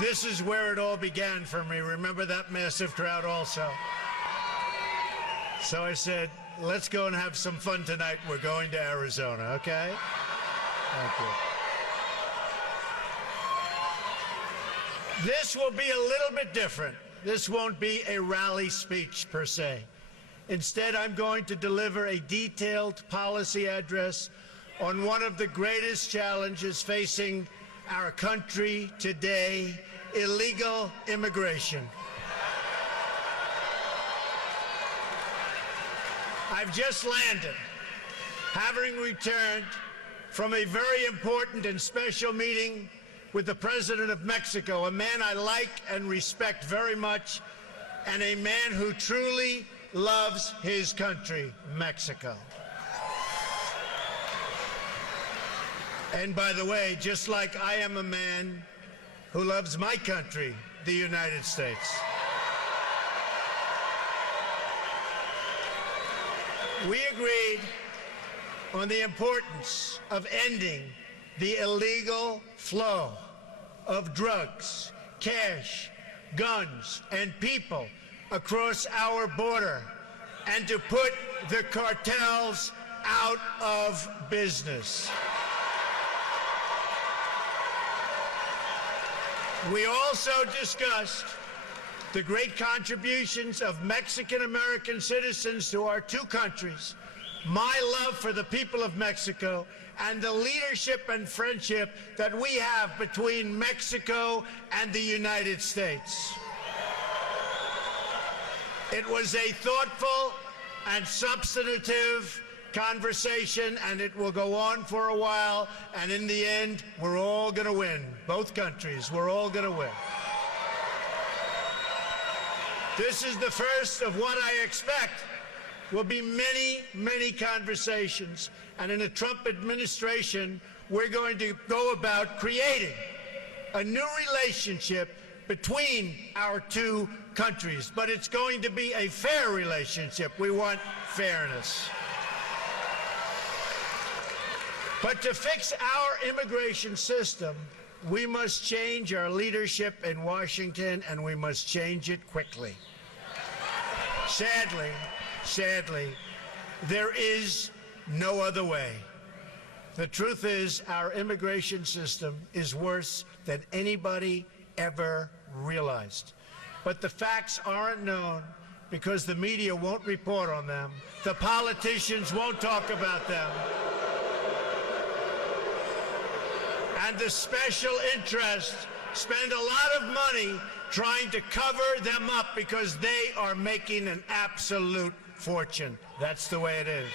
This is where it all began for me. Remember that massive crowd also? So I said, let's go and have some fun tonight. We're going to Arizona, okay? Thank you. This will be a little bit different. This won't be a rally speech per se. Instead, I'm going to deliver a detailed policy address on one of the greatest challenges facing our country today: illegal immigration. I've just landed, having returned from a very important and special meeting with the President of Mexico, a man I like and respect very much, and a man who truly loves his country, Mexico. And by the way, just like I am a man who loves my country, the United States. We agreed on the importance of ending the illegal flow of drugs, cash, guns, and people across our border, and to put the cartels out of business. We also discussed the great contributions of Mexican-American citizens to our two countries, my love for the people of Mexico, and the leadership and friendship that we have between Mexico and the United States. It was a thoughtful and substantive conversation, and it will go on for a while, and in the end, we're all going to win. Both countries, we're all going to win. This is the first of what I expect will be many, many conversations, and in the Trump administration, we're going to go about creating a new relationship between our two countries, but it's going to be a fair relationship. We want fairness. But to fix our immigration system, we must change our leadership in Washington, and we must change it quickly. Sadly, there is no other way. The truth is, our immigration system is worse than anybody ever realized. But the facts aren't known because the media won't report on them. The politicians won't talk about them. And the special interests spend a lot of money trying to cover them up because they are making an absolute fortune. That's the way it is.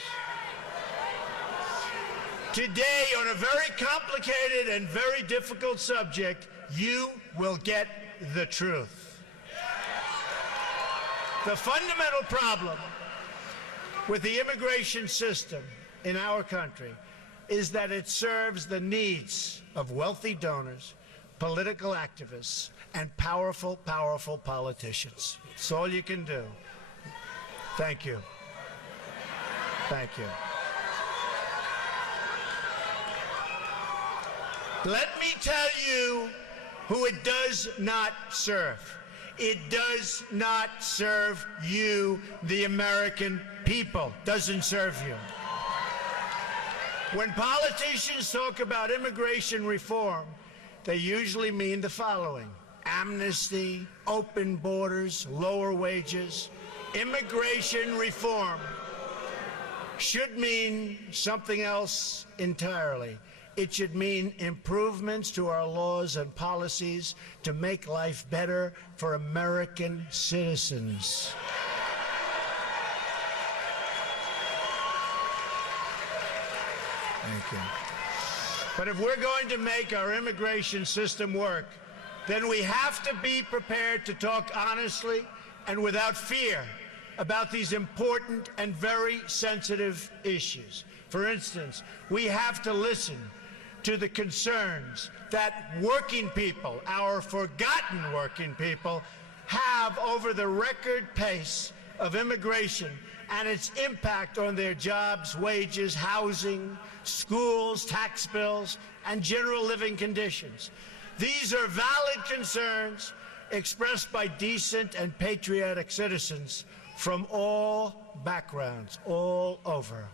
Today, on a very complicated and very difficult subject, you will get the truth. The fundamental problem with the immigration system in our country is that it serves the needs of wealthy donors, political activists, and powerful politicians. It's all you can do. Thank you. Thank you. Let me tell you who it does not serve. It does not serve you, the American people. Doesn't serve you. When politicians talk about immigration reform, they usually mean the following: amnesty, open borders, lower wages. Immigration reform should mean something else entirely. It should mean improvements to our laws and policies to make life better for American citizens. Thank you. But if we're going to make our immigration system work, then we have to be prepared to talk honestly and without fear about these important and very sensitive issues. For instance, we have to listen to the concerns that working people, our forgotten working people, have over the record pace of immigration and its impact on their jobs, wages, housing, schools, tax bills, and general living conditions. These are valid concerns expressed by decent and patriotic citizens from all backgrounds, all over.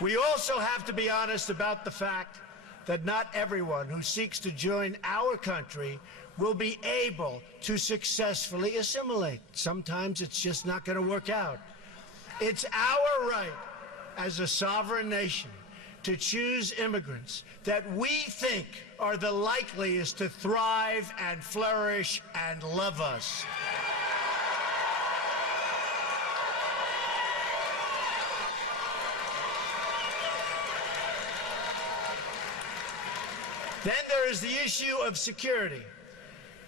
We also have to be honest about the fact that not everyone who seeks to join our country will be able to successfully assimilate. Sometimes it's just not going to work out. It's our right as a sovereign nation to choose immigrants that we think are the likeliest to thrive and flourish and love us. Then there is the issue of security.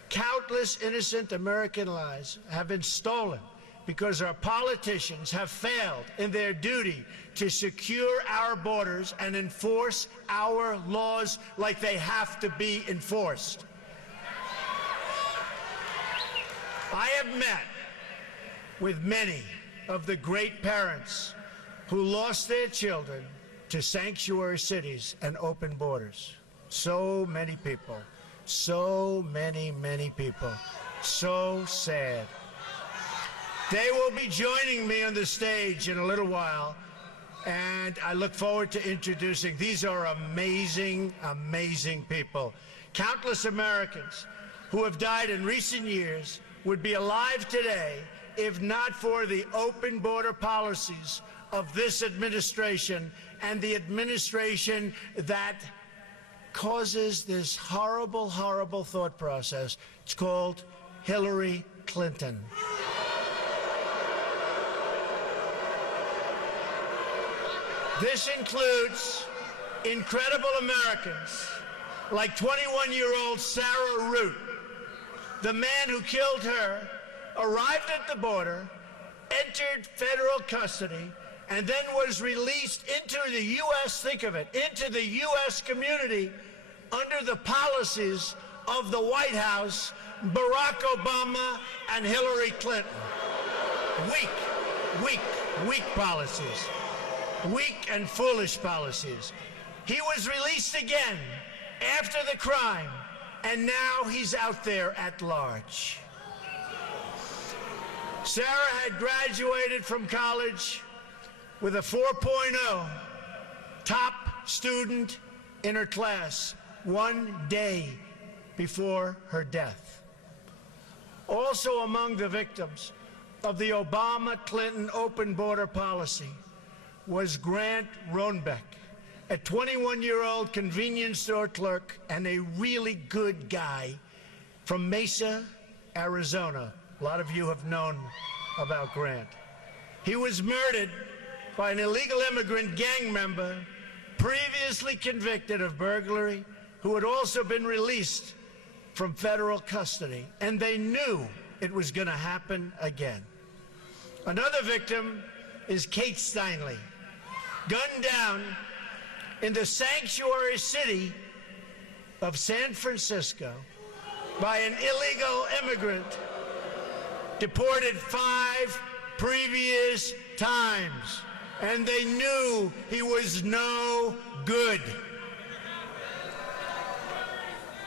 Countless innocent American lives have been stolen because our politicians have failed in their duty to secure our borders and enforce our laws like they have to be enforced. I have met with many of the great parents who lost their children to sanctuary cities and open borders. So many people, so many people, so sad. They will be joining me on the stage in a little while, and I look forward to introducing. These are amazing, amazing people. Countless Americans who have died in recent years would be alive today if not for the open border policies of this administration and the administration that causes this horrible, horrible thought process. It's called Hillary Clinton. This includes incredible Americans like 21-year-old Sarah Root. The man who killed her arrived at the border, entered federal custody, and then was released into the U.S., think of it, into the U.S. community under the policies of the White House, Barack Obama and Hillary Clinton. Weak policies. Weak and foolish policies. He was released again after the crime, and now he's out there at large. Sarah had graduated from college with a 4.0, top student in her class, one day before her death. Also among the victims of the Obama-Clinton open border policy was Grant Roenbeck, a 21-year-old convenience store clerk and a really good guy from Mesa, Arizona. A lot of you have known about Grant. He was murdered by an illegal immigrant gang member previously convicted of burglary, who had also been released from federal custody, and they knew it was going to happen again. Another victim is Kate Steinle, gunned down in the sanctuary city of San Francisco by an illegal immigrant deported 5 previous times, and they knew he was no good.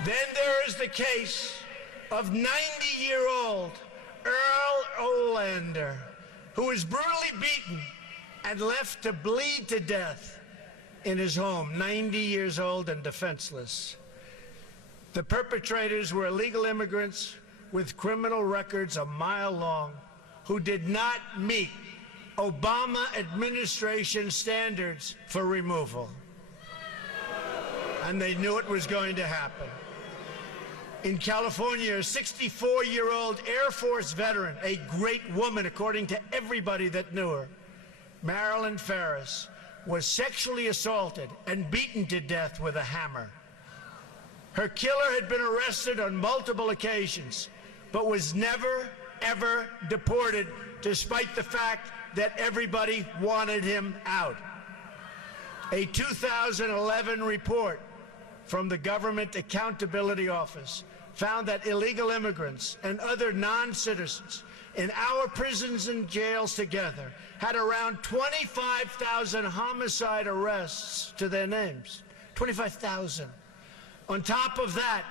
Then there is the case of 90-year-old Earl Olander, who was brutally beaten and left to bleed to death in his home, 90 years old and defenseless. The perpetrators were illegal immigrants with criminal records a mile long who did not meet Obama administration standards for removal. And they knew it was going to happen. In California, a 64-year-old Air Force veteran, a great woman according to everybody that knew her, Marilyn Ferris, was sexually assaulted and beaten to death with a hammer. Her killer had been arrested on multiple occasions, but was never, ever deported, despite the fact that everybody wanted him out. A 2011 report from the Government Accountability Office found that illegal immigrants and other non-citizens in our prisons and jails together had around 25,000 homicide arrests to their names. 25,000. On top of that,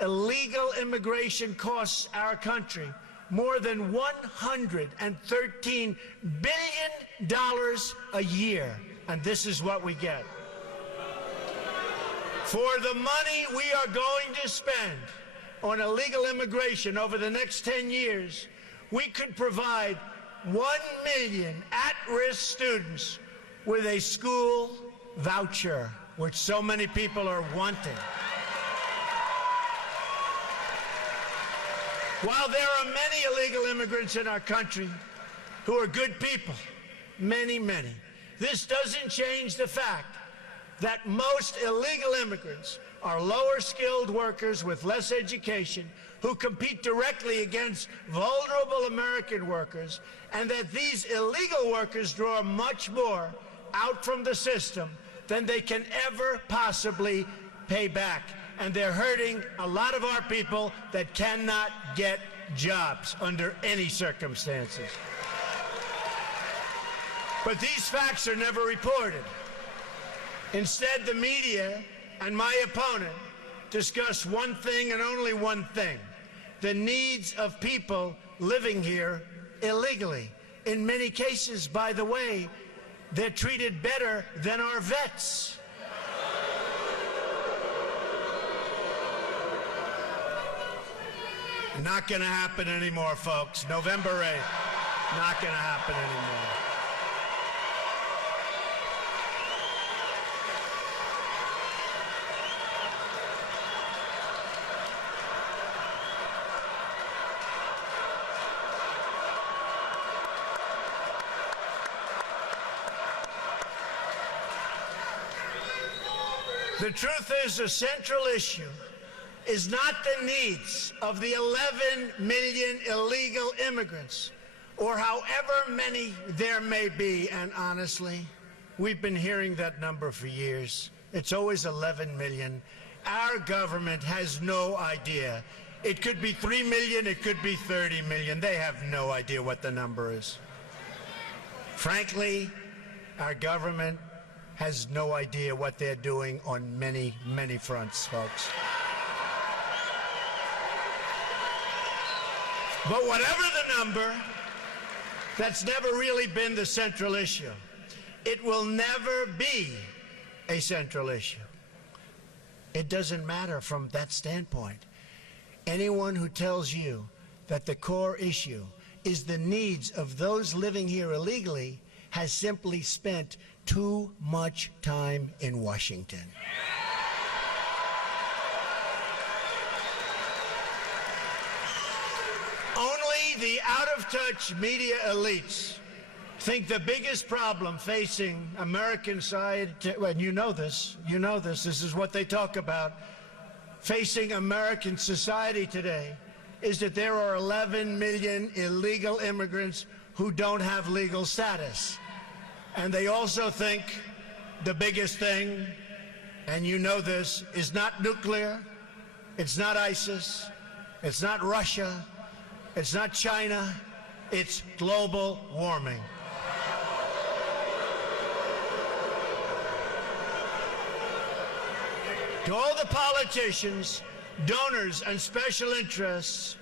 illegal immigration costs our country more than $113 billion a year, and this is what we get. For the money we are going to spend on illegal immigration over the next 10 years, we could provide 1 million at-risk students with a school voucher, which so many people are wanting. While there are many illegal immigrants in our country who are good people, many, this doesn't change the fact that most illegal immigrants are lower-skilled workers with less education who compete directly against vulnerable American workers, and that these illegal workers draw much more out from the system than they can ever possibly pay back. And they're hurting a lot of our people that cannot get jobs under any circumstances. But these facts are never reported. Instead, the media and my opponent discuss one thing and only one thing: the needs of people living here illegally. In many cases, by the way, they're treated better than our vets. Not going to happen anymore, folks. November 8th, not going to happen anymore. The truth is, the central issue is not the needs of the 11 million illegal immigrants, or however many there may be. And honestly, we've been hearing that number for years. It's always 11 million. Our government has no idea. It could be 3 million, it could be 30 million. They have no idea what the number is. Frankly, our government has no idea what they're doing on many, many fronts, folks. But whatever the number, that's never really been the central issue. It will never be a central issue. It doesn't matter from that standpoint. Anyone who tells you that the core issue is the needs of those living here illegally has simply spent too much time in Washington. Only the out-of-touch media elites think the biggest problem facing American society, and you know this, this is what they talk about, facing American society today, is that there are 11 million illegal immigrants who don't have legal status. And they also think the biggest thing, and you know this, is not nuclear, it's not ISIS, it's not Russia, it's not China, it's global warming. To all the politicians, donors, and special interests,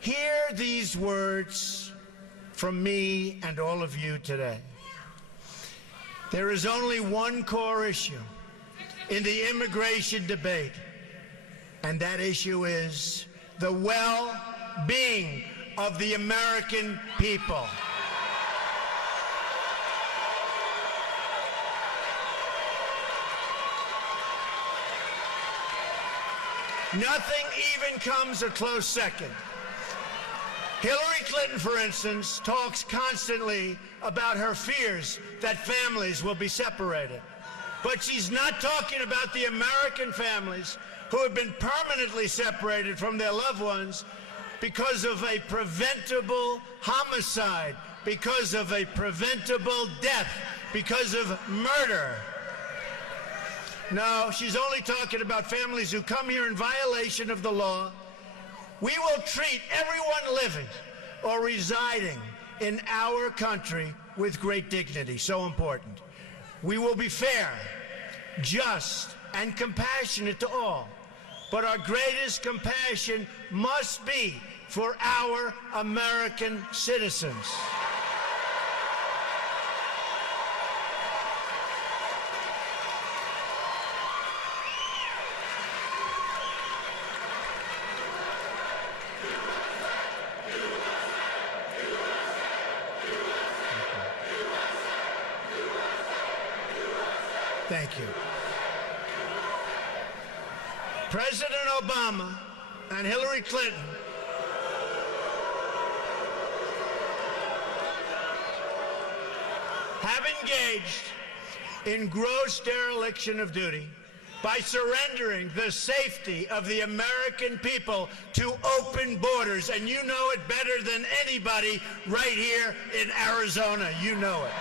hear these words from me and all of you today. There is only one core issue in the immigration debate, and that issue is the well-being of the American people. Nothing even comes a close second. Hillary Clinton, for instance, talks constantly about her fears that families will be separated. But she's not talking about the American families who have been permanently separated from their loved ones because of a preventable homicide, because of a preventable death, because of murder. No, she's only talking about families who come here in violation of the law. We will treat everyone living or residing in our country with great dignity. So important. We will be fair, just, and compassionate to all. but our greatest compassion must be for our American citizens. Thank you. President Obama and Hillary Clinton have engaged in gross dereliction of duty by surrendering the safety of the American people to open borders. And you know it better than anybody right here in Arizona. You know it.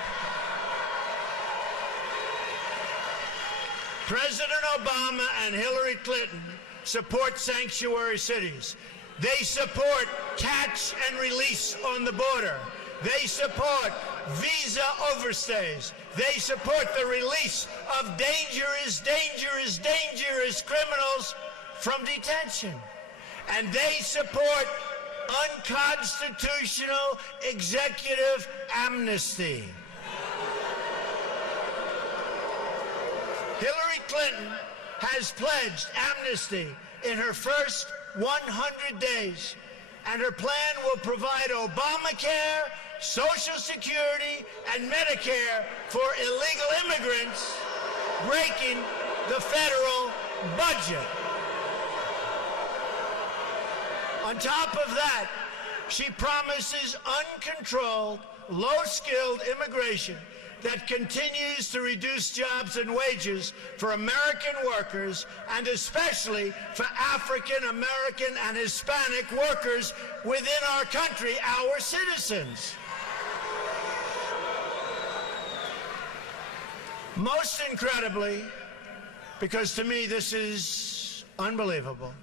President Obama and Hillary Clinton support sanctuary cities. They support catch and release on the border. They support visa overstays. They support the release of dangerous criminals from detention. And they support unconstitutional executive amnesty. Hillary Clinton has pledged amnesty in her first 100 days, and her plan will provide Obamacare, Social Security, and Medicare for illegal immigrants, breaking the federal budget. On top of that, she promises uncontrolled, low-skilled immigration that continues to reduce jobs and wages for American workers, and especially for African American and Hispanic workers within our country, our citizens. Most incredibly, because to me this is unbelievable,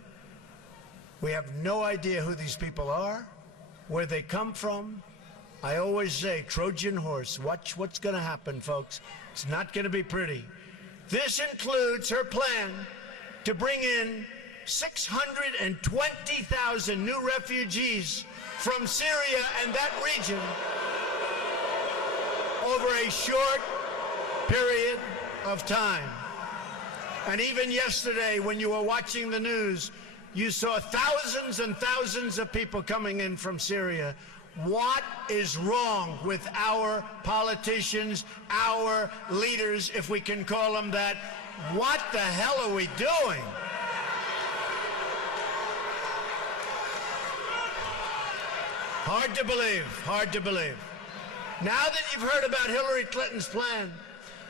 we have no idea who these people are, where they come from. I always say, Trojan horse, watch what's going to happen, folks. It's not going to be pretty. This includes her plan to bring in 620,000 new refugees from Syria and that region over a short period of time. And even yesterday, when you were watching the news, you saw thousands and thousands of people coming in from Syria. What is wrong with our politicians, our leaders, if we can call them that? What the hell are we doing? Hard to believe, hard to believe. Now that you've heard about Hillary Clinton's plan,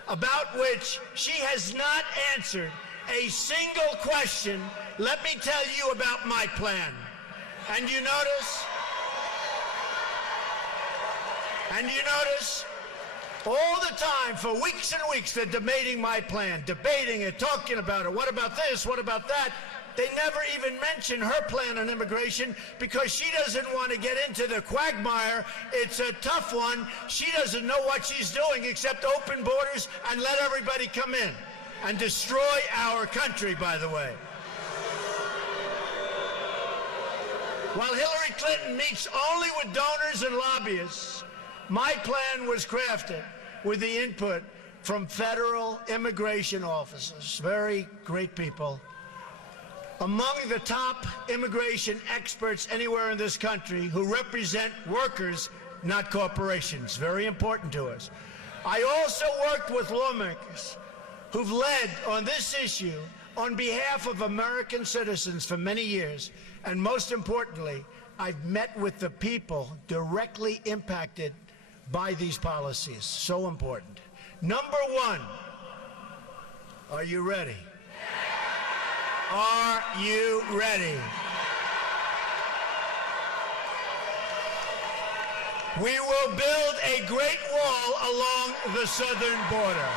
about which she has not answered a single question, let me tell you about my plan. And you notice all the time, for weeks and weeks, they're debating my plan, debating it, talking about it. What about this? What about that? They never even mention her plan on immigration because she doesn't want to get into the quagmire. It's a tough one. She doesn't know what she's doing except open borders and let everybody come in and destroy our country, by the way. While Hillary Clinton meets only with donors and lobbyists, my plan was crafted with the input from federal immigration officers, very great people, among the top immigration experts anywhere in this country who represent workers, not corporations. Very important to us. I also worked with lawmakers who've led on this issue on behalf of American citizens for many years. And most importantly, I've met with the people directly impacted by these policies. So important. Number one, are you ready? Are you ready? We will build a great wall along the southern border.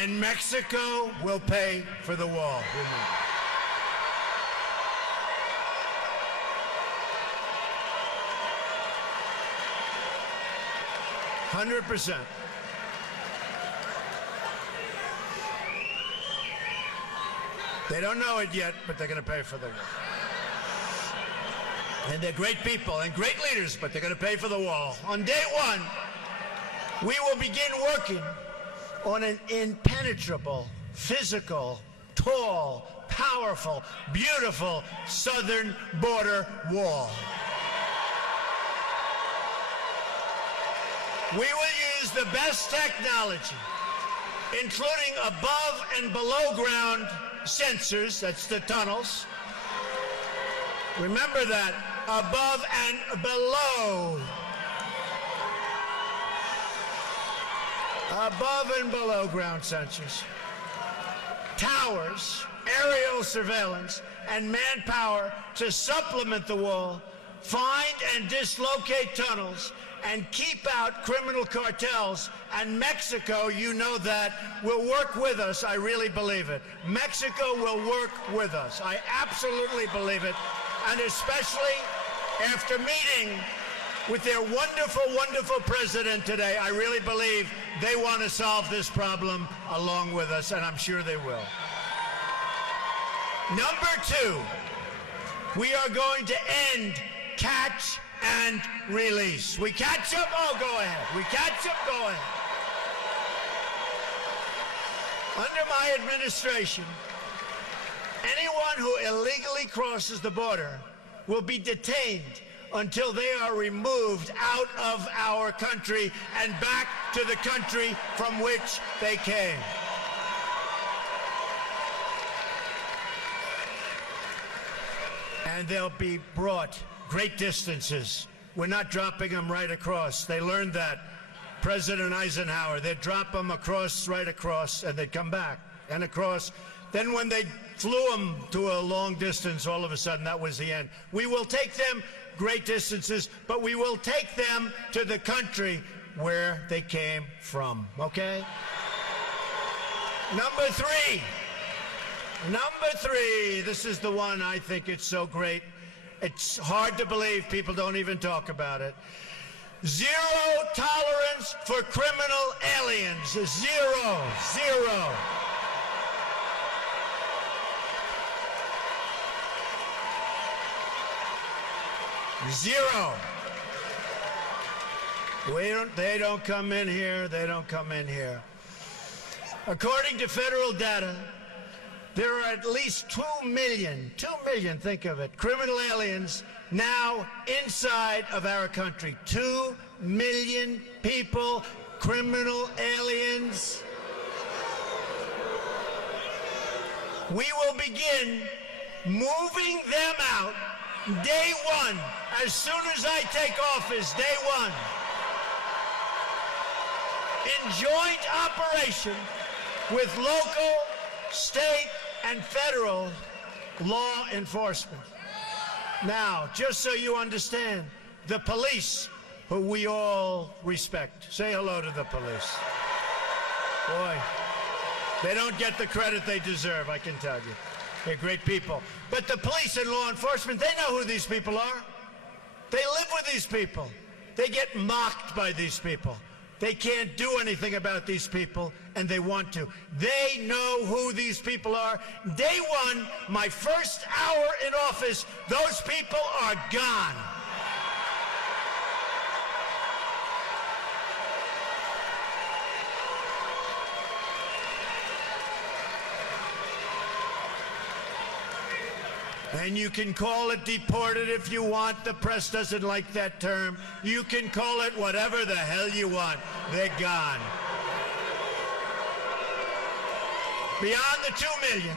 And Mexico will pay for the wall. 100%. They don't know it yet, but they're going to pay for the wall. And they're great people and great leaders, but they're going to pay for the wall. On day one, we will begin working on an impenetrable, physical, tall, powerful, beautiful southern border wall. We will use the best technology, including above and below ground sensors, that's the tunnels. Remember that, above and below. Above and below ground sensors. Towers, aerial surveillance, and manpower to supplement the wall, find and dislocate tunnels, and keep out criminal cartels. And Mexico, you know that, will work with us. I really believe it. Mexico will work with us. I absolutely believe it. And especially after meeting with their wonderful, wonderful president today, I really believe they want to solve this problem along with us, and I'm sure they will. Number two, we are going to end catch and release. We catch them? Oh, go ahead. We catch them? Go ahead. Under my administration, anyone who illegally crosses the border will be detained until they are removed out of our country and back to the country from which they came. And they'll be brought great distances. We're not dropping them right across. They learned that. President Eisenhower, they'd drop them across, right across, and they'd come back and across. Then when they flew them to a long distance, all of a sudden, that was the end. We will take them great distances, but we will take them to the country where they came from, okay? Number three, this is the one I think it's so great. It's hard to believe people don't even talk about it. Zero tolerance for criminal aliens. Zero. Zero. They don't come in here. They don't come in here. According to federal data, there are at least 2 million, think of it, criminal aliens now inside of our country. 2 million people, criminal aliens. We will begin moving them out day one, as soon as I take office, day one, in joint operation with local, state, and federal law enforcement. Now, just so you understand, the police, who we all respect, say hello to the police. Boy, they don't get the credit they deserve, I can tell you. They're great people. But the police and law enforcement, they know who these people are. They live with these people. They get mocked by these people. They can't do anything about these people, and they want to. They know who these people are. Day one, my first hour in office, those people are gone. And you can call it deported if you want. The press doesn't like that term. You can call it whatever the hell you want. They're gone. Beyond the 2 million.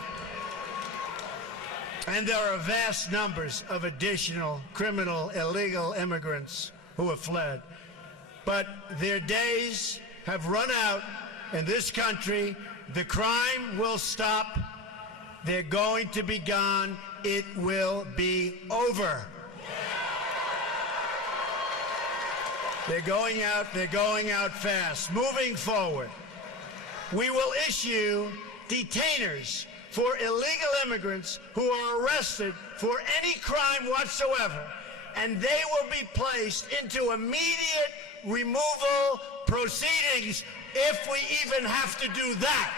And there are vast numbers of additional criminal, illegal immigrants who have fled. But their days have run out in this country. The crime will stop. They're going to be gone. It will be over. They're going out fast. Moving forward, We will issue detainers for illegal immigrants who are arrested for any crime whatsoever, and they will be placed into immediate removal proceedings if we even have to do that.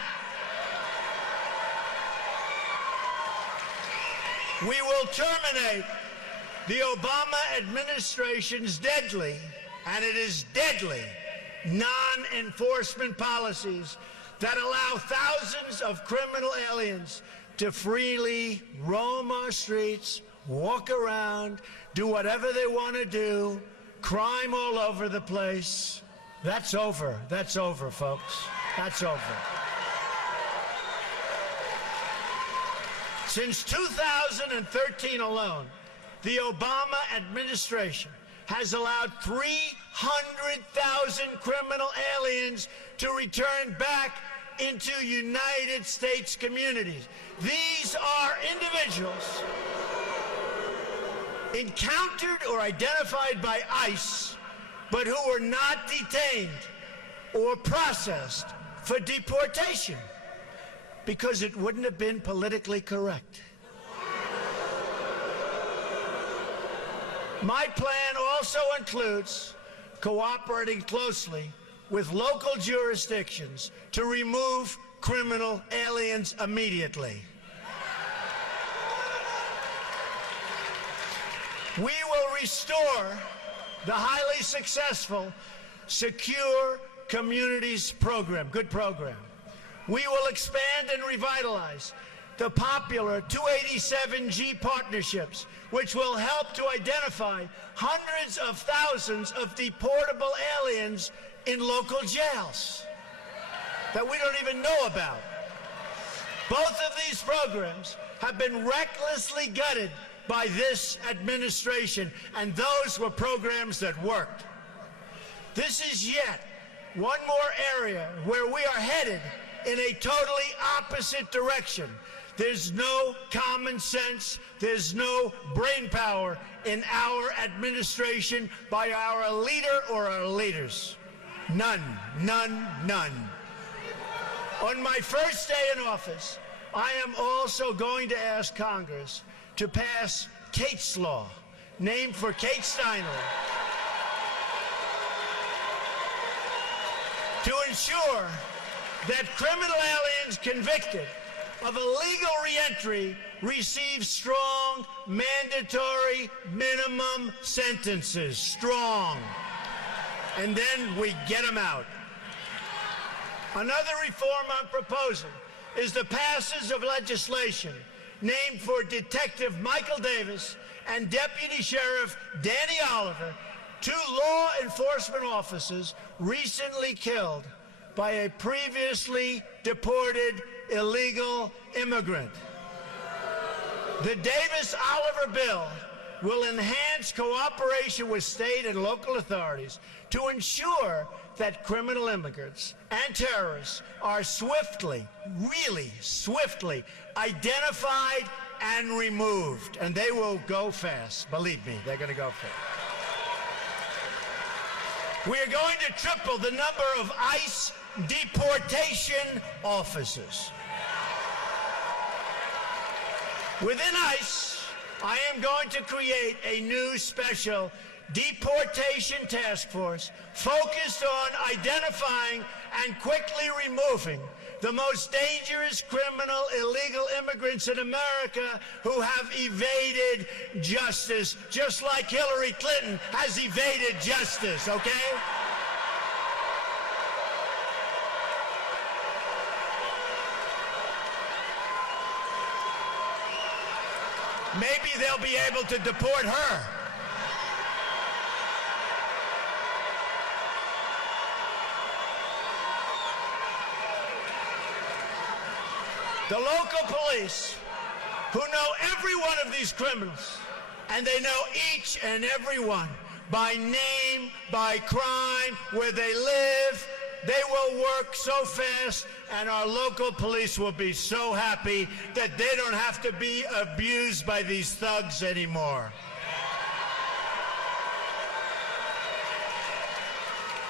We will terminate the Obama administration's deadly, and it is deadly, non-enforcement policies that allow thousands of criminal aliens to freely roam our streets, walk around, do whatever they want to do, crime all over the place. That's over. That's over, folks. That's over. Since 2013 alone, the Obama administration has allowed 300,000 criminal aliens to return back into United States communities. These are individuals encountered or identified by ICE, but who were not detained or processed for deportation because it wouldn't have been politically correct. My plan also includes cooperating closely with local jurisdictions to remove criminal aliens immediately. We will restore the highly successful Secure Communities program, good program. We will expand and revitalize the popular 287G partnerships, which will help to identify hundreds of thousands of deportable aliens in local jails that we don't even know about. Both of these programs have been recklessly gutted by this administration, and those were programs that worked. This is yet one more area where we are headed in a totally opposite direction. There's no common sense, there's no brain power in our administration by our leader or our leaders. None, none, none. On my first day in office, I am also going to ask Congress to pass Kate's Law, named for Kate Steinle, to ensure that criminal aliens convicted of illegal reentry receive strong, mandatory minimum sentences. Strong. And then we get them out. Another reform I'm proposing is the passage of legislation named for Detective Michael Davis and Deputy Sheriff Danny Oliver, two law enforcement officers recently killed by a previously deported illegal immigrant. The Davis-Oliver bill will enhance cooperation with state and local authorities to ensure that criminal immigrants and terrorists are swiftly, really swiftly, identified and removed. And they will go fast. Believe me, they're going to go fast. We are going to triple the number of ICE deportation officers. Within ICE, I am going to create a new special deportation task force focused on identifying and quickly removing the most dangerous criminal illegal immigrants in America who have evaded justice, just like Hillary Clinton has evaded justice, okay? Maybe they'll be able to deport her. The local police, who know every one of these criminals, and they know each and every one by name, by crime, where they live, they will work so fast, and our local police will be so happy that they don't have to be abused by these thugs anymore.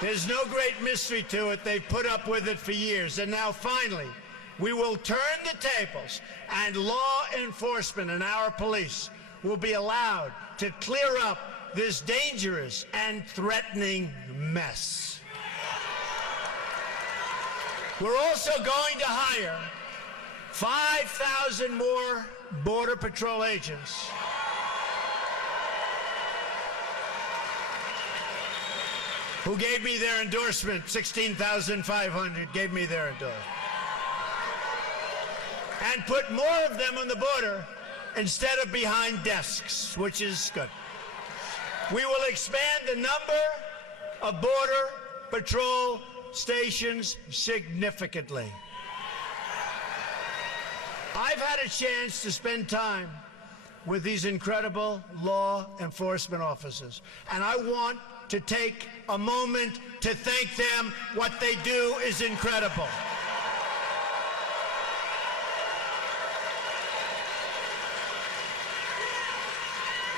There's no great mystery to it. They've put up with it for years. And now, finally, we will turn the tables, and law enforcement and our police will be allowed to clear up this dangerous and threatening mess. We're also going to hire 5,000 more Border Patrol agents. Who gave me their endorsement. 16,500 gave me their endorsement. And put more of them on the border instead of behind desks, which is good. We will expand the number of Border Patrol stations significantly. I've had a chance to spend time with these incredible law enforcement officers, and I want to take a moment to thank them. What they do is incredible.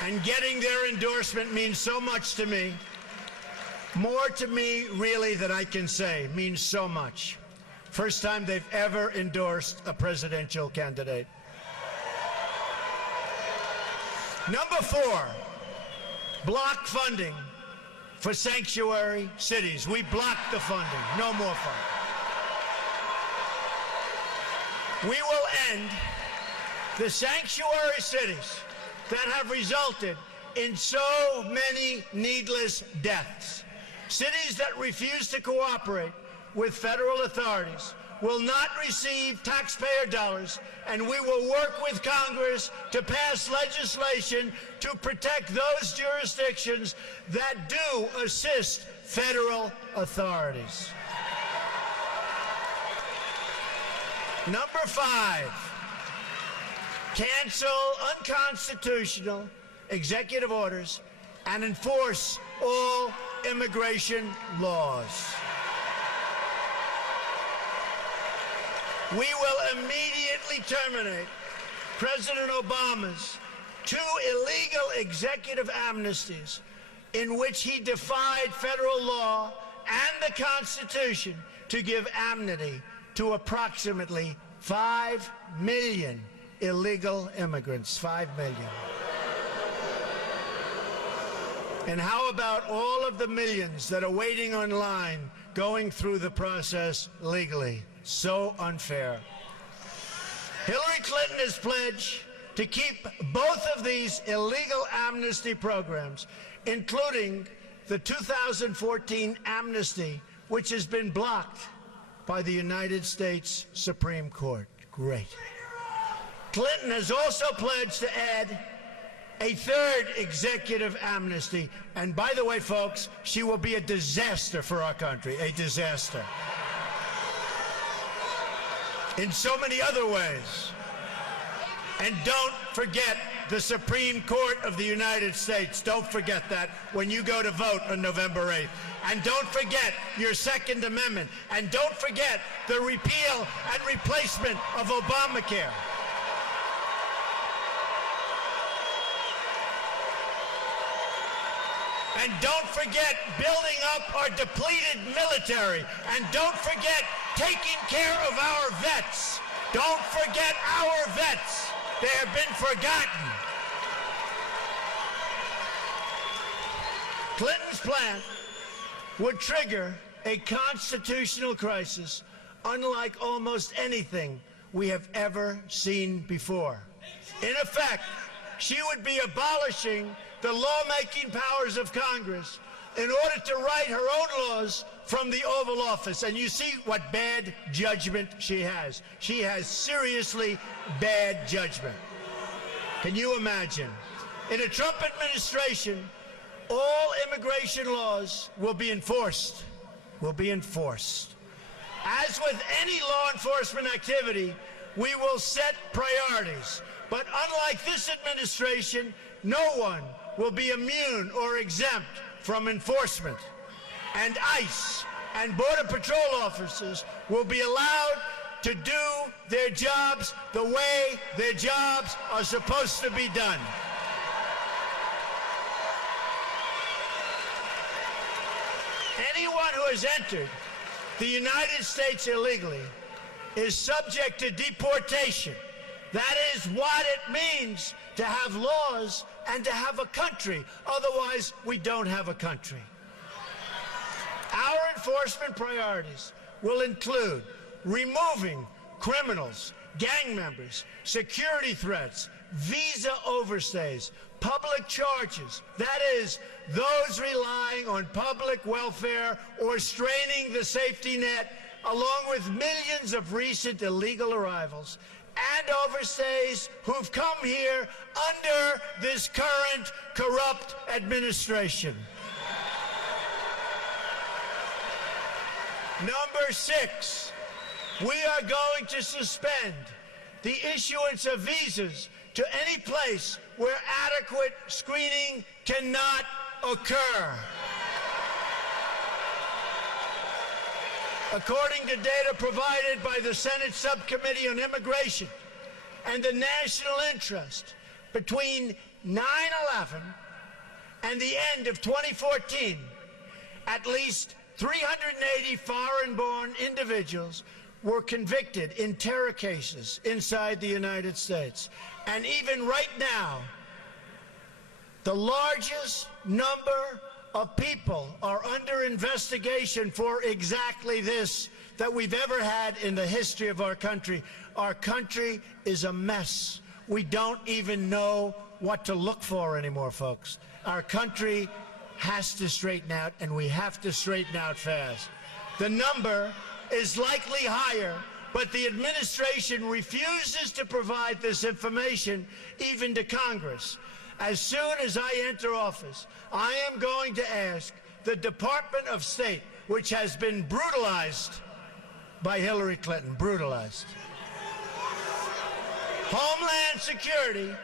And getting their endorsement means so much to me. More to me, really, than I can say. It means so much. First time they've ever endorsed a presidential candidate. Number 4, block funding for sanctuary cities. We blocked the funding. No more funding. We will end the sanctuary cities that have resulted in so many needless deaths. Cities that refuse to cooperate with federal authorities will not receive taxpayer dollars, and we will work with Congress to pass legislation to protect those jurisdictions that do assist federal authorities. Number 5. Cancel unconstitutional executive orders and enforce all immigration laws. We will immediately terminate President Obama's 2 illegal executive amnesties in which he defied federal law and the Constitution to give amnesty to approximately 5 million illegal immigrants. 5 million. And how about all of the millions that are waiting online, going through the process legally? So unfair. Hillary Clinton has pledged to keep both of these illegal amnesty programs, including the 2014 amnesty, which has been blocked by the United States Supreme Court. Great. Clinton has also pledged to add a 3rd executive amnesty. And by the way, folks, she will be a disaster for our country, a disaster. In so many other ways. And don't forget the Supreme Court of the United States. Don't forget that when you go to vote on November 8th. And don't forget your Second Amendment. And don't forget the repeal and replacement of Obamacare. And don't forget building up our depleted military. And don't forget taking care of our vets. Don't forget our vets. They have been forgotten. Clinton's plan would trigger a constitutional crisis unlike almost anything we have ever seen before. In effect, she would be abolishing the lawmaking powers of Congress in order to write her own laws from the Oval Office. And you see what bad judgment she has. She has seriously bad judgment. Can you imagine? In a Trump administration, all immigration laws will be enforced. Will be enforced. As with any law enforcement activity, we will set priorities. But unlike this administration, no one will be immune or exempt from enforcement. And ICE and Border Patrol officers will be allowed to do their jobs the way their jobs are supposed to be done. Anyone who has entered the United States illegally is subject to deportation. That is what it means to have laws and to have a country. Otherwise, we don't have a country. Our enforcement priorities will include removing criminals, gang members, security threats, visa overstays, public charges, that is, those relying on public welfare or straining the safety net, along with millions of recent illegal arrivals and overstays who've come here under this current corrupt administration. Number 6, we are going to suspend the issuance of visas to any place where adequate screening cannot occur. According to data provided by the Senate Subcommittee on Immigration and the National Interest, between 9/11 and the end of 2014, at least 380 foreign-born individuals were convicted in terror cases inside the United States. And even right now, the largest number of people are under investigation for exactly this that we've ever had in the history of our country. Our country is a mess. We don't even know what to look for anymore, folks. Our country has to straighten out, and we have to straighten out fast. The number is likely higher, but the administration refuses to provide this information even to Congress. As soon as I enter office, I am going to ask the Department of State, which has been brutalized by Hillary Clinton, brutalized, Homeland Security,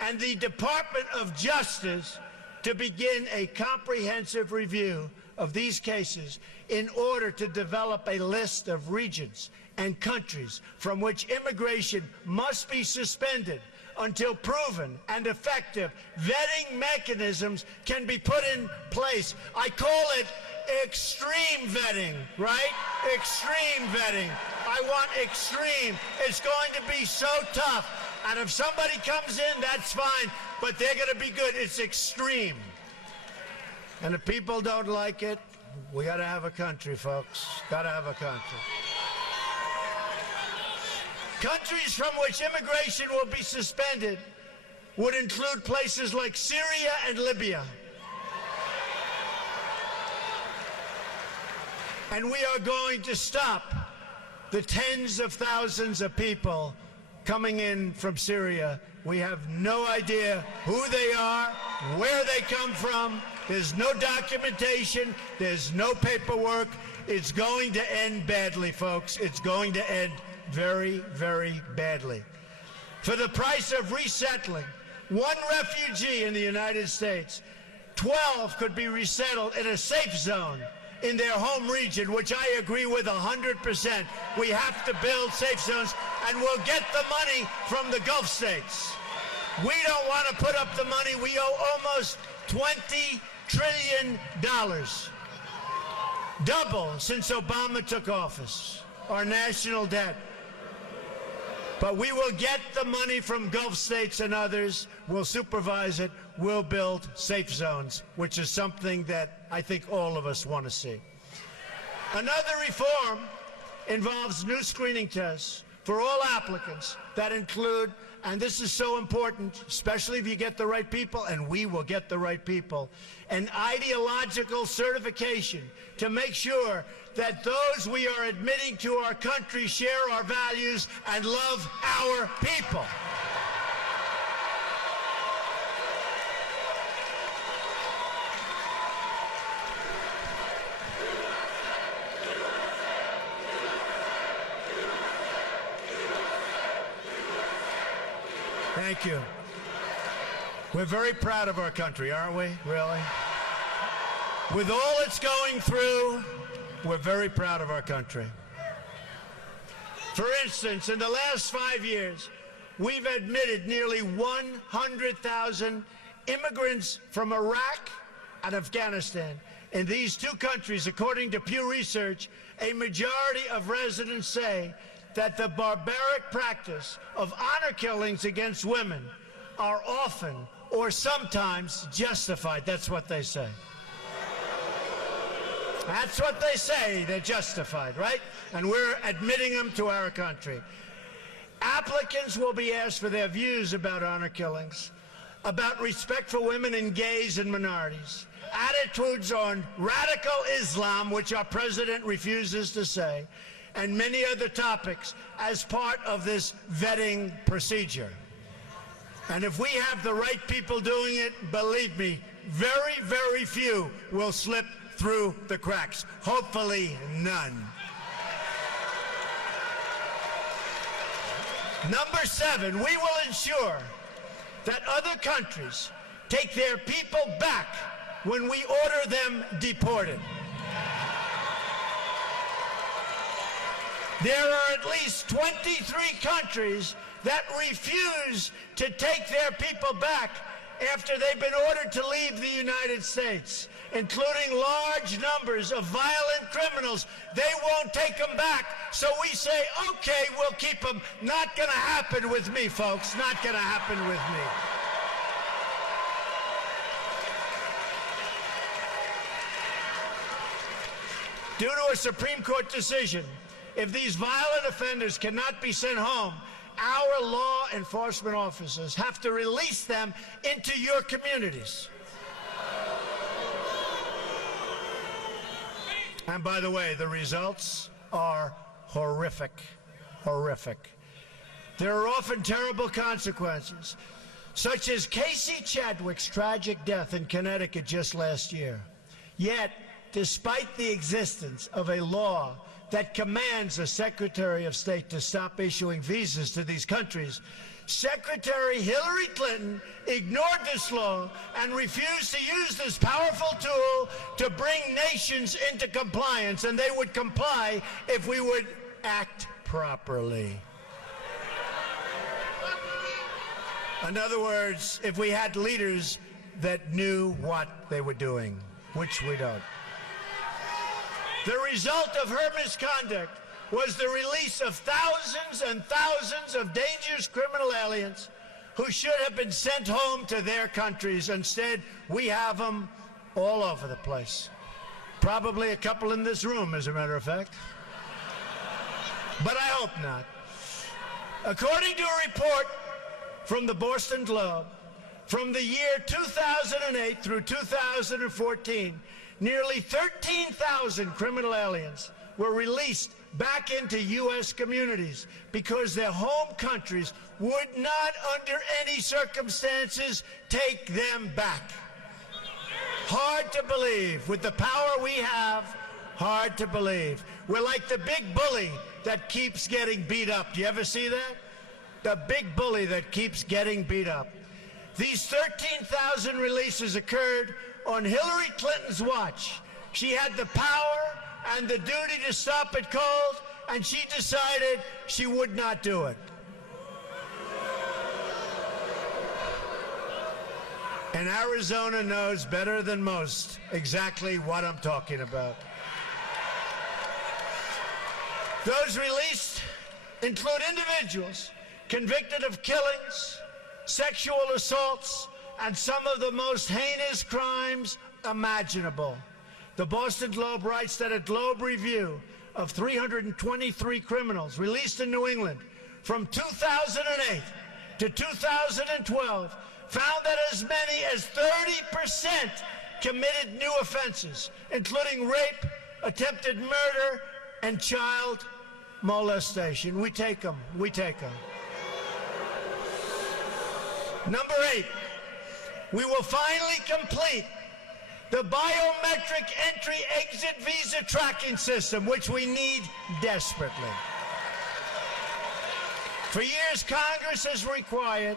and the Department of Justice to begin a comprehensive review of these cases in order to develop a list of regions and countries from which immigration must be suspended until proven and effective vetting mechanisms can be put in place. I call it extreme vetting, right? Extreme vetting. I want extreme. It's going to be so tough. And if somebody comes in, that's fine, but they're going to be good. It's extreme. And if people don't like it, we got to have a country, folks. Got to have a country. Countries from which immigration will be suspended would include places like Syria and Libya. And we are going to stop the tens of thousands of people coming in from Syria. We have no idea who they are, where they come from. There's no documentation. There's no paperwork. It's going to end badly, folks. It's going to end very, very badly. For the price of resettling one refugee in the United States, 12 could be resettled in a safe zone in their home region, which I agree with 100%. We have to build safe zones, and we'll get the money from the Gulf states. We don't want to put up the money. We owe almost $20 trillion. Double since Obama took office, our national debt. But we will get the money from Gulf states and others. We'll supervise it. We'll build safe zones, which is something that I think all of us want to see. Another reform involves new screening tests for all applicants that include, and this is so important, especially if you get the right people, and we will get the right people, an ideological certification to make sure that those we are admitting to our country share our values and love our people. Thank you. We're very proud of our country, aren't we? Really? With all it's going through, we're very proud of our country. For instance, in the last 5 years, we've admitted nearly 100,000 immigrants from Iraq and Afghanistan In these two countries, according to Pew Research, a majority of residents say that the barbaric practice of honor killings against women are often or sometimes justified. That's what they say. That's what they say. They're justified, right? And we're admitting them to our country. Applicants will be asked for their views about honor killings, about respect for women and gays and minorities, attitudes on radical Islam, which our president refuses to say, and many other topics as part of this vetting procedure. And if we have the right people doing it, believe me, very, very few will slip through the cracks. Hopefully, none. Number 7, we will ensure that other countries take their people back when we order them deported. There are at least 23 countries that refuse to take their people back after they've been ordered to leave the United States, including large numbers of violent criminals. They won't take them back, so we say, okay, we'll keep them. Not going to happen with me, folks. Not going to happen with me. Due to a Supreme Court decision, if these violent offenders cannot be sent home, our law enforcement officers have to release them into your communities. And by the way, the results are horrific, horrific. There are often terrible consequences, such as Casey Chadwick's tragic death in Connecticut just last year. Yet, despite the existence of a law that commands the Secretary of State to stop issuing visas to these countries, Secretary Hillary Clinton ignored this law and refused to use this powerful tool to bring nations into compliance, and they would comply if we would act properly. In other words, if we had leaders that knew what they were doing, which we don't. The result of her misconduct was the release of thousands and thousands of dangerous criminal aliens who should have been sent home to their countries. Instead, we have them all over the place. Probably a couple in this room, as a matter of fact. But I hope not. According to a report from the Boston Globe, from the year 2008 through 2014, nearly 13,000 criminal aliens were released back into U.S. communities because their home countries would not, under any circumstances, take them back. Hard to believe. With the power we have, hard to believe. We're like the big bully that keeps getting beat up. Do you ever see that? The big bully that keeps getting beat up. These 13,000 releases occurred on Hillary Clinton's watch. She had the power and the duty to stop it cold, and she decided she would not do it. And Arizona knows better than most exactly what I'm talking about. Those released include individuals convicted of killings, sexual assaults, and some of the most heinous crimes imaginable. The Boston Globe writes that a Globe review of 323 criminals released in New England from 2008 to 2012 found that as many as 30% committed new offenses, including rape, attempted murder, and child molestation. We take them. We take them. Number 8, we will finally complete the biometric entry-exit visa tracking system, which we need desperately. For years, Congress has required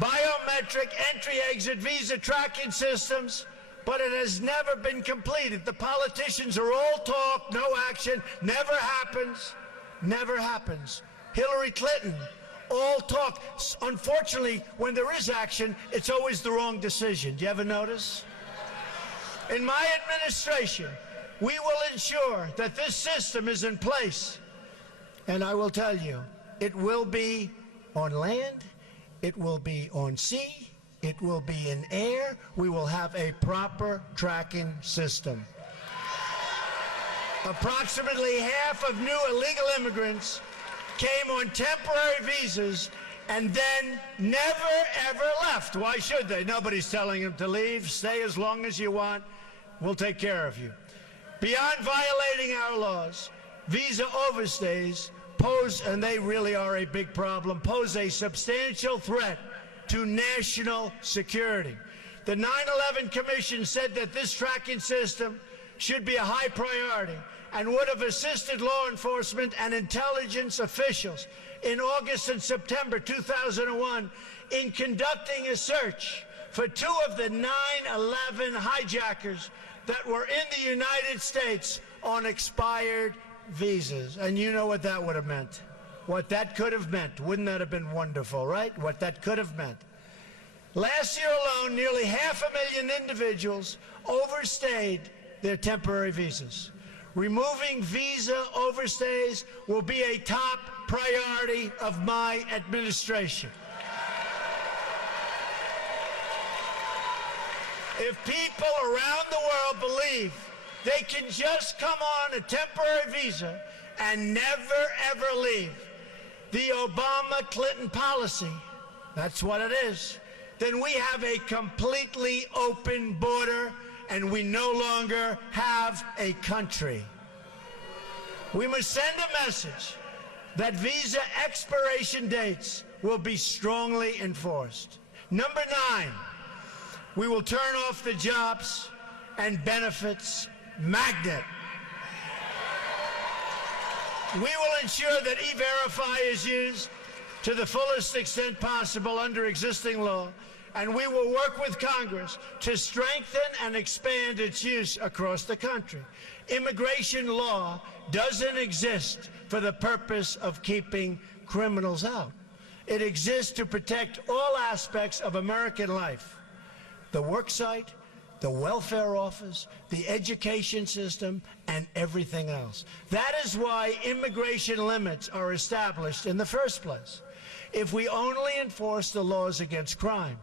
biometric entry-exit visa tracking systems, but it has never been completed. The politicians are all talk, no action, never happens, never happens. Hillary Clinton, all talk. Unfortunately, when there is action, it's always the wrong decision. Do you ever notice? In my administration, we will ensure that this system is in place. And I will tell you, it will be on land, it will be on sea, it will be in air. We will have a proper tracking system. Approximately half of new illegal immigrants came on temporary visas and then never, ever left. Why should they? Nobody's telling them to leave. Stay as long as you want. We'll take care of you. Beyond violating our laws, visa overstays pose, and they really are a big problem, pose a substantial threat to national security. The 9/11 Commission said that this tracking system should be a high priority and would have assisted law enforcement and intelligence officials in August and September 2001 in conducting a search for two of the 9/11 hijackers that were in the United States on expired visas. And you know what that would have meant. What that could have meant. Wouldn't that have been wonderful, right? What that could have meant. Last year alone, nearly 500,000 individuals overstayed their temporary visas. Removing visa overstays will be a top priority of my administration. If people around the world believe they can just come on a temporary visa and never, ever leave, the Obama-Clinton policy, that's what it is, then we have a completely open border and we no longer have a country. We must send a message that visa expiration dates will be strongly enforced. Number 9, we will turn off the jobs and benefits magnet. We will ensure that E-Verify is used to the fullest extent possible under existing law, and we will work with Congress to strengthen and expand its use across the country. Immigration law doesn't exist for the purpose of keeping criminals out. It exists to protect all aspects of American life: the work site, the welfare office, the education system, and everything else. That is why immigration limits are established in the first place. If we only enforce the laws against crime,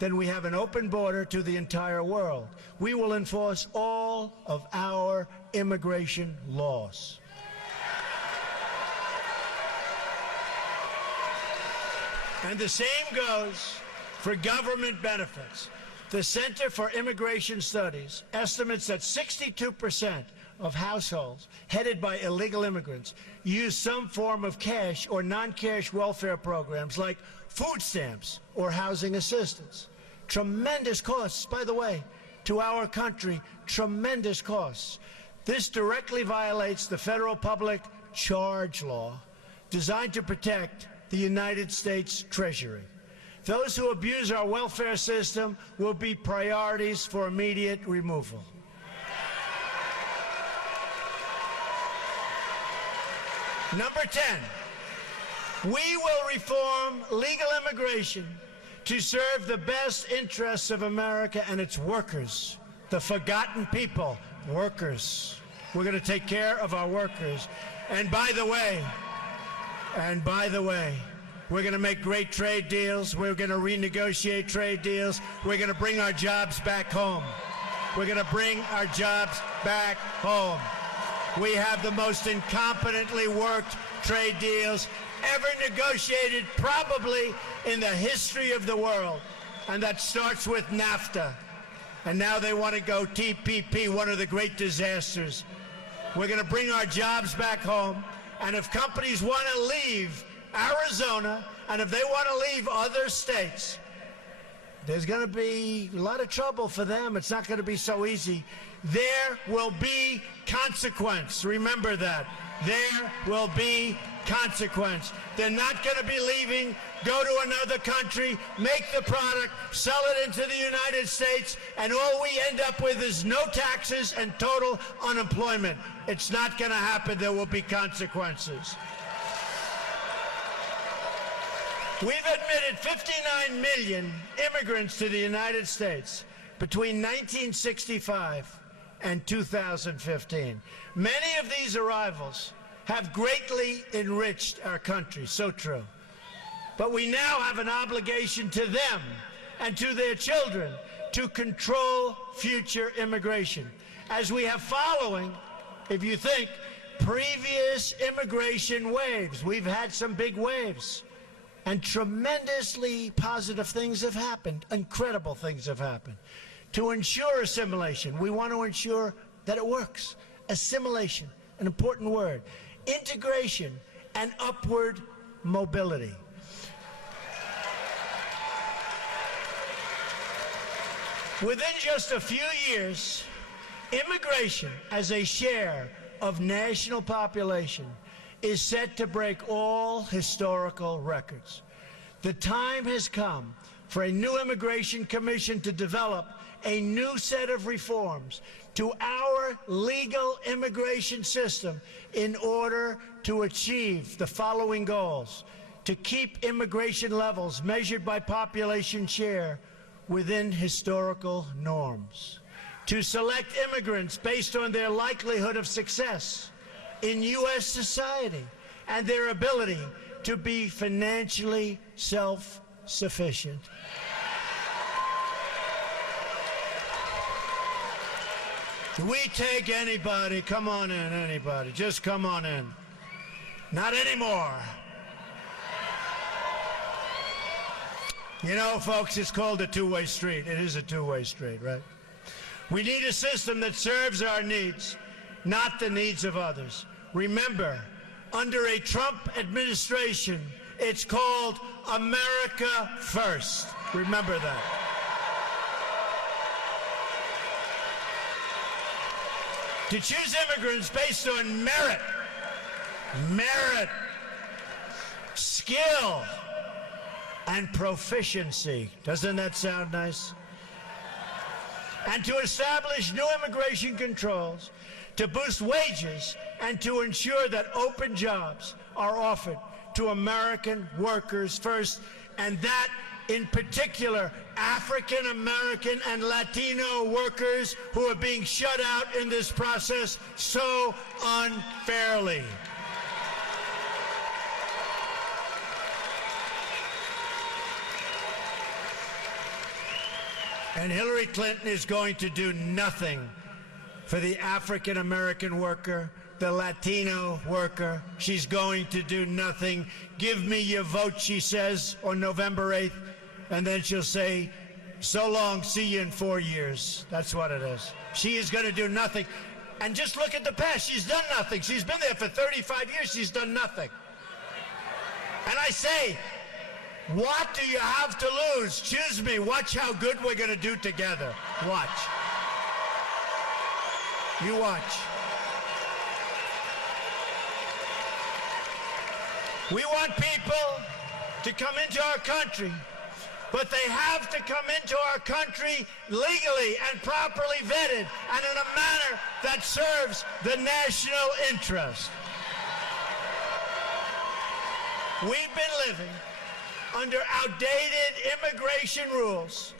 then we have an open border to the entire world. We will enforce all of our immigration laws. And the same goes for government benefits. The Center for Immigration Studies estimates that 62% of households headed by illegal immigrants use some form of cash or non-cash welfare programs like food stamps or housing assistance. Tremendous costs, by the way, to our country, tremendous costs. This directly violates the federal public charge law designed to protect the United States Treasury. Those who abuse our welfare system will be priorities for immediate removal. Number 10, we will reform legal immigration to serve the best interests of America and its workers, the forgotten people, workers. We're going to take care of our workers. And by the way, we're going to make great trade deals. We're going to renegotiate trade deals. We're going to bring our jobs back home. We're going to bring our jobs back home. We have the most incompetently worked trade deals ever negotiated, probably in the history of the world. And that starts with NAFTA. And now they want to go TPP, one of the great disasters. We're going to bring our jobs back home. And if companies want to leave Arizona, and if they want to leave other states, there's going to be a lot of trouble for them. It's not going to be so easy. There will be consequence. Remember that. There will be consequence. They're not going to be leaving, go to another country, make the product, sell it into the United States, and all we end up with is no taxes and total unemployment. It's not going to happen. There will be consequences. We've admitted 59 million immigrants to the United States. between 1965 and 2015. Many of these arrivals have greatly enriched our country, so true. But we now have an obligation to them and to their children to control future immigration, as we have following, if you think, previous immigration waves. We've had some big waves, and tremendously positive things have happened, incredible things have happened. To ensure assimilation, we want to ensure that it works. Assimilation, an important word. Integration and upward mobility. Within just a few years, immigration as a share of national population is set to break all historical records. The time has come for a new immigration commission to develop a new set of reforms to our legal immigration system in order to achieve the following goals: to keep immigration levels measured by population share within historical norms, to select immigrants based on their likelihood of success in U.S. society and their ability to be financially self-sufficient. We take anybody. Come on in, anybody. Just come on in. Not anymore. You know, folks, it's called a two-way street. It is a two-way street, right? We need a system that serves our needs, not the needs of others. Remember, under a Trump administration, it's called America First. Remember that. To choose immigrants based on merit, skill, and proficiency. Doesn't that sound nice? And to establish new immigration controls, to boost wages, and to ensure that open jobs are offered to American workers first, and that, in particular, African American and Latino workers who are being shut out in this process so unfairly. And Hillary Clinton is going to do nothing for the African American worker, the Latino worker. She's going to do nothing. Give me your vote, she says, on November 8th. And then she'll say, so long, see you in 4 years. That's what it is. She is going to do nothing. And just look at the past. She's done nothing. She's been there for 35 years. She's done nothing. And I say, what do you have to lose? Choose me. Watch how good we're going to do together. Watch. You watch. We want people to come into our country, but they have to come into our country legally and properly vetted and in a manner that serves the national interest. We've been living under outdated immigration rules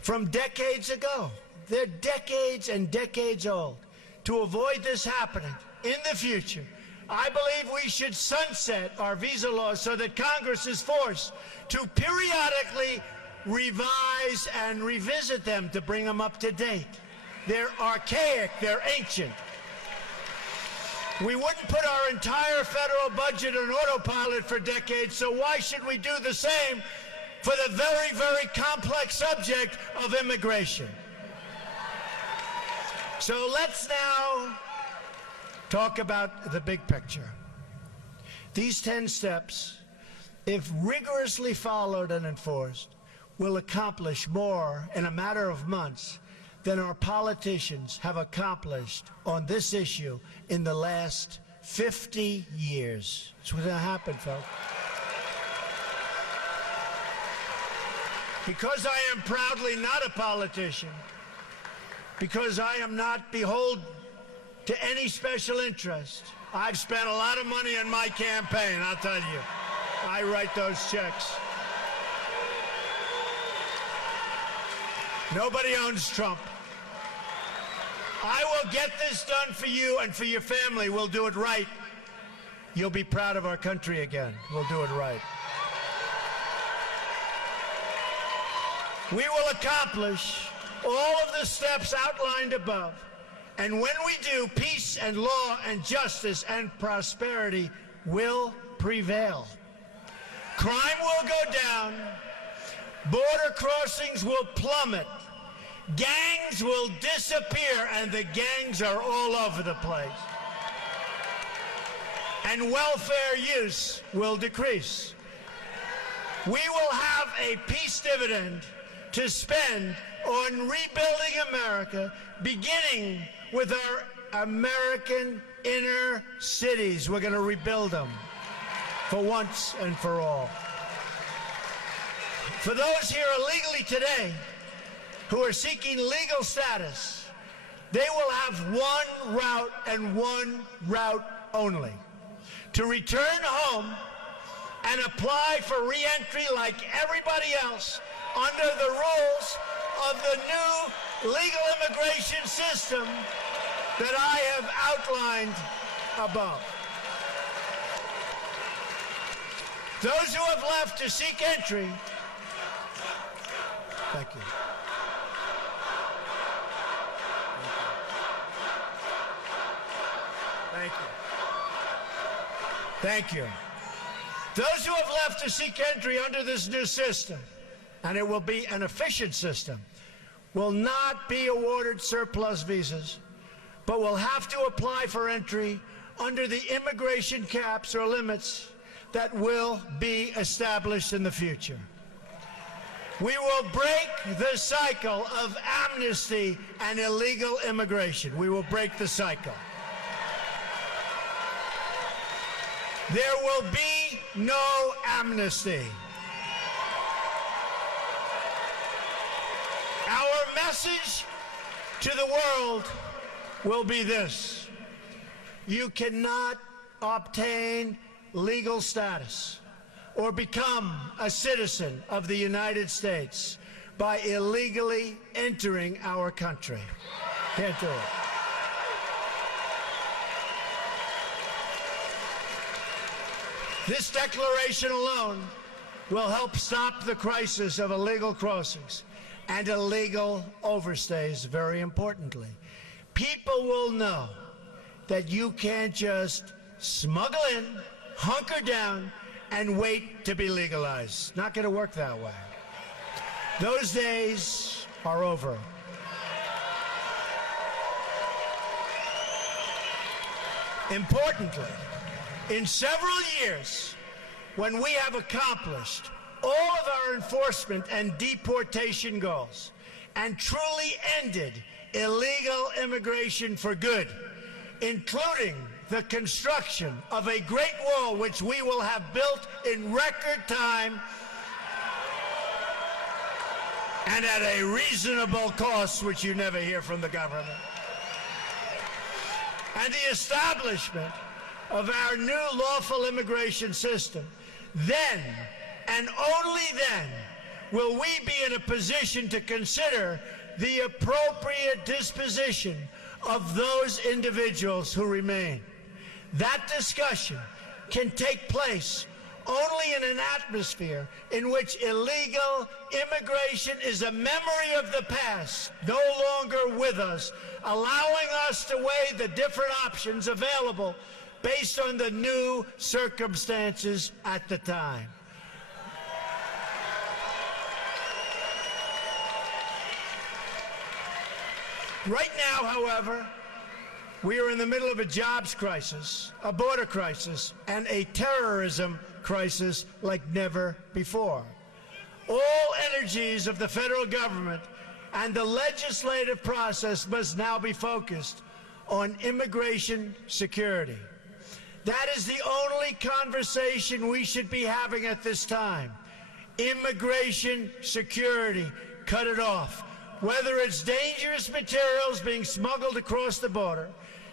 from decades ago. They're decades and decades old. To avoid this happening in the future, I believe we should sunset our visa laws so that Congress is forced to periodically revise and revisit them to bring them up to date. They're archaic, they're ancient. We wouldn't put our entire federal budget on autopilot for decades, so why should we do the same for the very, very complex subject of immigration? So let's now talk about the big picture. These 10 steps, if rigorously followed and enforced, will accomplish more in a matter of months than our politicians have accomplished on this issue in the last 50 years. It's what's going to happen, folks. Because I am proudly not a politician, because I am not beholden to any special interest, I've spent a lot of money on my campaign, I'll tell you. I write those checks. Nobody owns Trump. I will get this done for you and for your family. We'll do it right. You'll be proud of our country again. We'll do it right. We will accomplish all of the steps outlined above. And when we do, peace and law and justice and prosperity will prevail. Crime will go down. Border crossings will plummet. Gangs will disappear, and the gangs are all over the place. And welfare use will decrease. We will have a peace dividend to spend on rebuilding America, beginning with our American inner cities. We're going to rebuild them for once and for all. For those here illegally today who are seeking legal status, they will have one route and one route only: to return home and apply for re-entry like everybody else under the rules of the new legal immigration system that I have outlined above. Those who have left to seek entry, thank you. Thank you. Thank you. Those who have left to seek entry under this new system, and it will be an efficient system, will not be awarded surplus visas, but will have to apply for entry under the immigration caps or limits that will be established in the future. We will break the cycle of amnesty and illegal immigration. We will break the cycle. There will be no amnesty. Our message to the world will be this: you cannot obtain legal status or become a citizen of the United States by illegally entering our country. Can't do it. This declaration alone will help stop the crisis of illegal crossings and illegal overstays, very importantly. People will know that you can't just smuggle in, hunker down, and wait to be legalized. Not going to work that way. Those days are over. Importantly, in several years, when we have accomplished all of our enforcement and deportation goals and truly ended illegal immigration for good, including the construction of a great wall which we will have built in record time and at a reasonable cost, which you never hear from the government, and the establishment of our new lawful immigration system, then and only then will we be in a position to consider the appropriate disposition of those individuals who remain. That discussion can take place only in an atmosphere in which illegal immigration is a memory of the past, no longer with us, allowing us to weigh the different options available based on the new circumstances at the time. Right now, however, we are in the middle of a jobs crisis, a border crisis, and a terrorism crisis like never before. All energies of the federal government and the legislative process must now be focused on immigration security. That is the only conversation we should be having at this time. Immigration security, cut it off. Whether it's dangerous materials being smuggled across the border,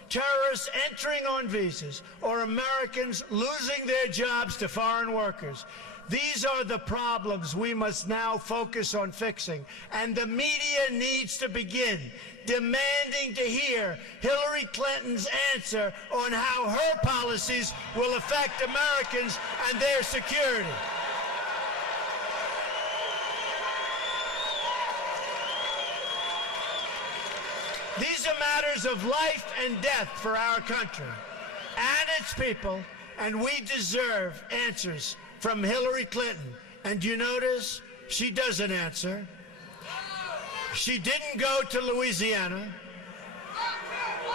terrorists entering on visas, or Americans losing their jobs to foreign workers, These are the problems we must now focus on fixing. And the media needs to begin demanding to hear Hillary Clinton's answer on how her policies will affect Americans and their security. These are matters of life and death for our country and its people, and we deserve answers from Hillary Clinton. And you notice she doesn't answer. She didn't go to Louisiana.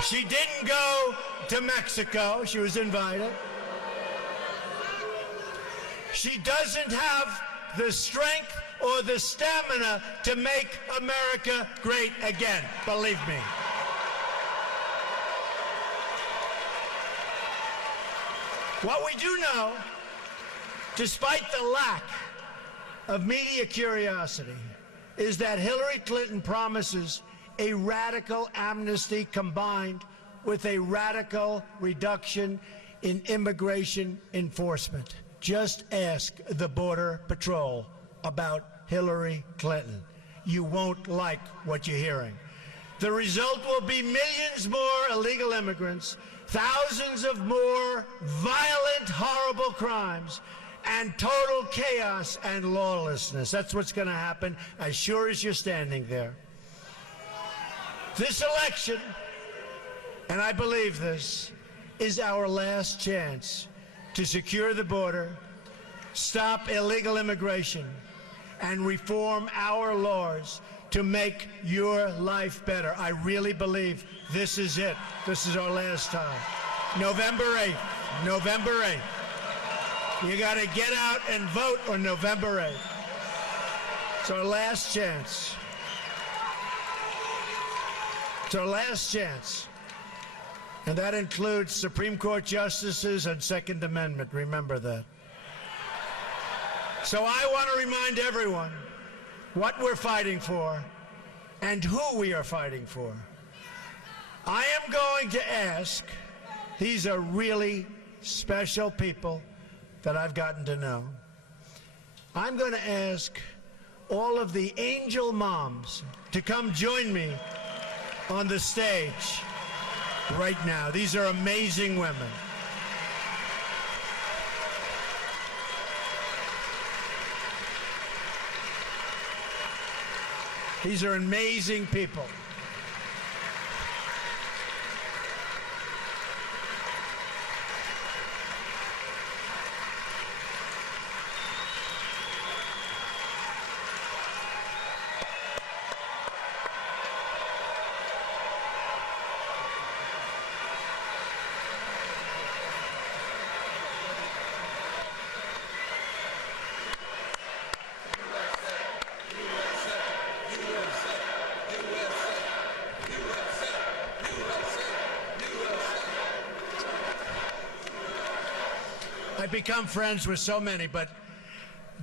She didn't go to Mexico. She was invited. She doesn't have the strength or the stamina to make America great again, believe me. What we do know, despite the lack of media curiosity, is that Hillary Clinton promises a radical amnesty combined with a radical reduction in immigration enforcement. Just ask the Border Patrol about Hillary Clinton. You won't like what you're hearing. The result will be millions more illegal immigrants, thousands of more violent, horrible crimes, and total chaos and lawlessness. That's what's going to happen as sure as you're standing there. This election, and I believe this, is our last chance to secure the border, stop illegal immigration, and reform our laws to make your life better. I really believe this is it. This is our last time. November 8th. November 8th. You got to get out and vote on November 8th. It's our last chance. It's our last chance. And that includes Supreme Court justices and Second Amendment. Remember that. So I want to remind everyone what we're fighting for and who we are fighting for. I am going to ask, these are really special people that I've gotten to know. I'm going to ask all of the angel moms to come join me on the stage right now. These are amazing women. These are amazing people. I've become friends with so many, but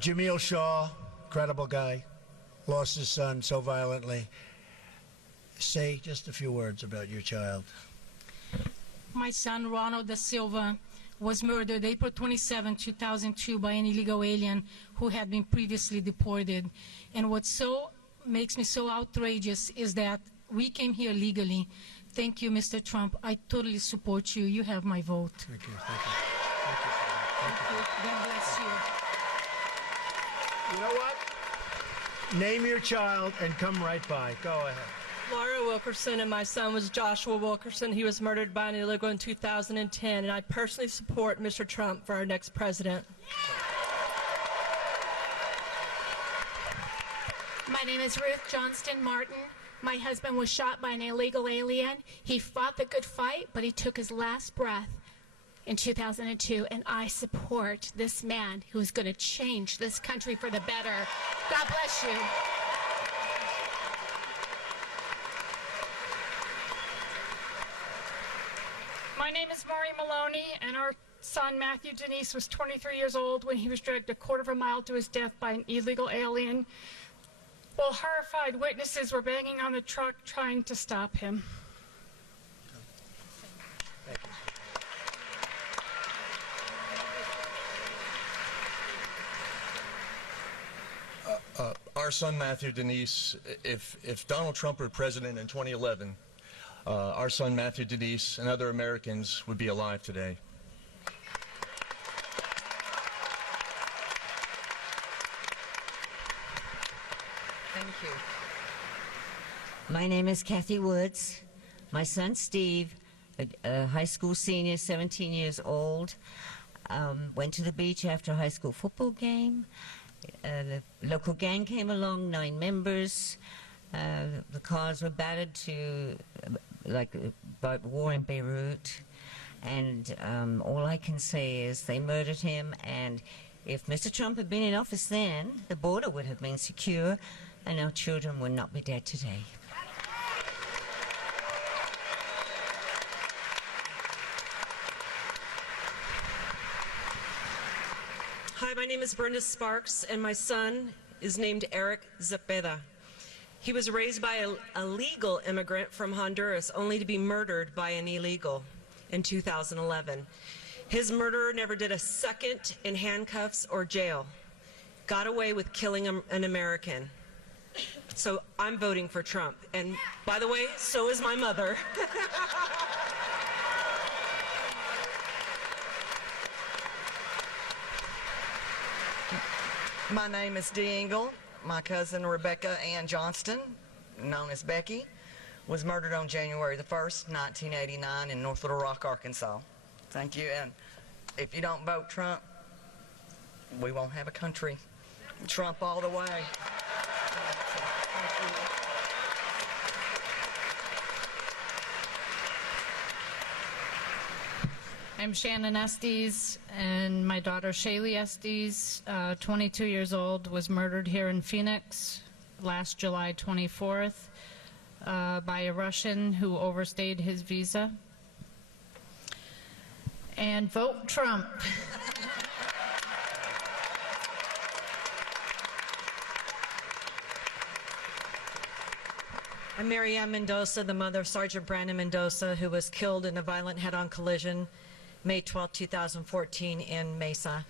Jameel Shaw, incredible guy, lost his son so violently. Say just a few words about your child. My son, Ronald Da Silva, was murdered April 27, 2002 by an illegal alien who had been previously deported. And what makes me so outrageous is that we came here legally. Thank you, Mr. Trump. I totally support you. You have my vote. Thank you. Thank you. Thank you. God bless you. You know what? Name your child and come right by. Go ahead. Laura Wilkerson, and my son was Joshua Wilkerson. He was murdered by an illegal in 2010, and I personally support Mr. Trump for our next president. My name is Ruth Johnston Martin. My husband was shot by an illegal alien. He fought the good fight, but he took his last breath in 2002, and I support this man who is going to change this country for the better. God bless you. My name is Maury Maloney, and our son Matthew Denise was 23 years old when he was dragged a quarter of a mile to his death by an illegal alien, while horrified witnesses were banging on the truck trying to stop him. Our son Matthew Denise, if Donald Trump were president in 2011, our son Matthew Denise and other Americans would be alive today. Thank you. My name is Kathy Woods. My son Steve, a high school senior, 17 years old, went to the beach after a high school football game. The local gang came along, 9 members. The cars were battered to like war in Beirut. And all I can say is they murdered him, and if Mr. Trump had been in office then, the border would have been secure and our children would not be dead today. Hi, my name is Brenda Sparks, and my son is named Eric Zepeda. He was raised by a legal immigrant from Honduras, only to be murdered by an illegal in 2011. His murderer never did a second in handcuffs or jail. Got away with killing an American. So I'm voting for Trump. And by the way, so is my mother. My name is Dee Engle. My cousin Rebecca Ann Johnston, known as Becky, was murdered on January the 1st, 1989 in North Little Rock, Arkansas. Thank you. And if you don't vote Trump, we won't have a country. Trump all the way. I'm Shannon Estes, and my daughter Shaylee Estes, 22 years old, was murdered here in Phoenix last July 24th by a Russian who overstayed his visa. And vote Trump. I'm Mary Ann Mendoza, the mother of Sergeant Brandon Mendoza, who was killed in a violent head-on collision May 12, 2014 in Mesa.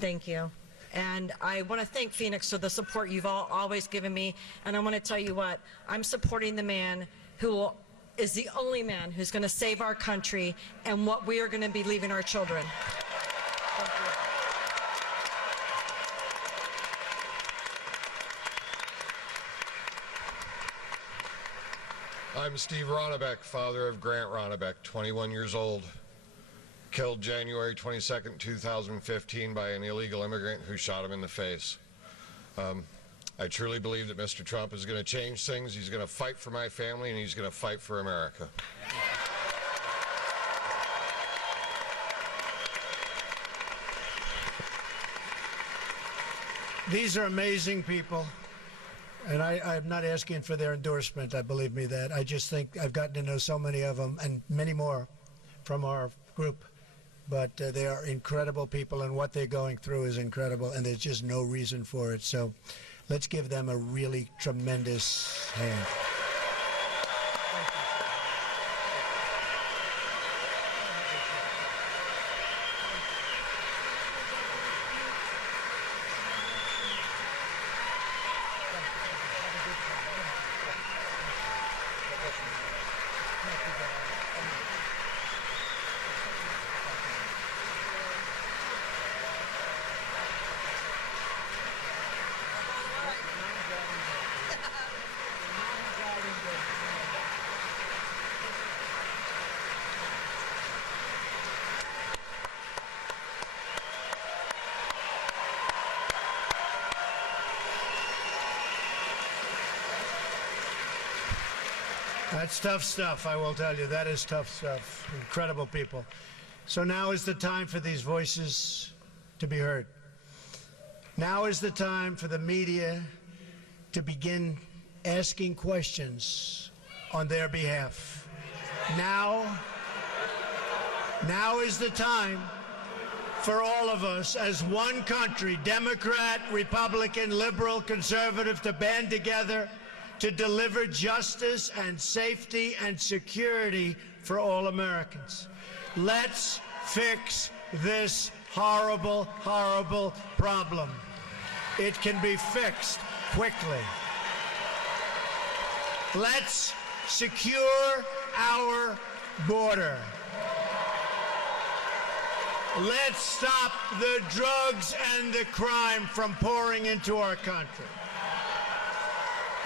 Thank you. And I want to thank Phoenix for the support you've always given me. And I want to tell you what, I'm supporting the man who is the only man who's going to save our country and what we are going to be leaving our children. Thank you. I'm Steve Ronnebeck, father of Grant Ronnebeck, 21 years old, killed January 22nd, 2015 by an illegal immigrant who shot him in the face. I truly believe that Mr. Trump is going to change things. He's going to fight for my family, and he's going to fight for America. These are amazing people. And I'm not asking for their endorsement, I believe me that. I just think I've gotten to know so many of them and many more from our group. But they are incredible people, and what they're going through is incredible, and there's just no reason for it. So let's give them a really tremendous hand. That's tough stuff, I will tell you. That is tough stuff. Incredible people. So now is the time for these voices to be heard. Now is the time for the media to begin asking questions on their behalf. Now is the time for all of us as one country, Democrat, Republican, liberal, conservative, to band together to deliver justice and safety and security for all Americans. Let's fix this horrible, horrible problem. It can be fixed quickly. Let's secure our border. Let's stop the drugs and the crime from pouring into our country.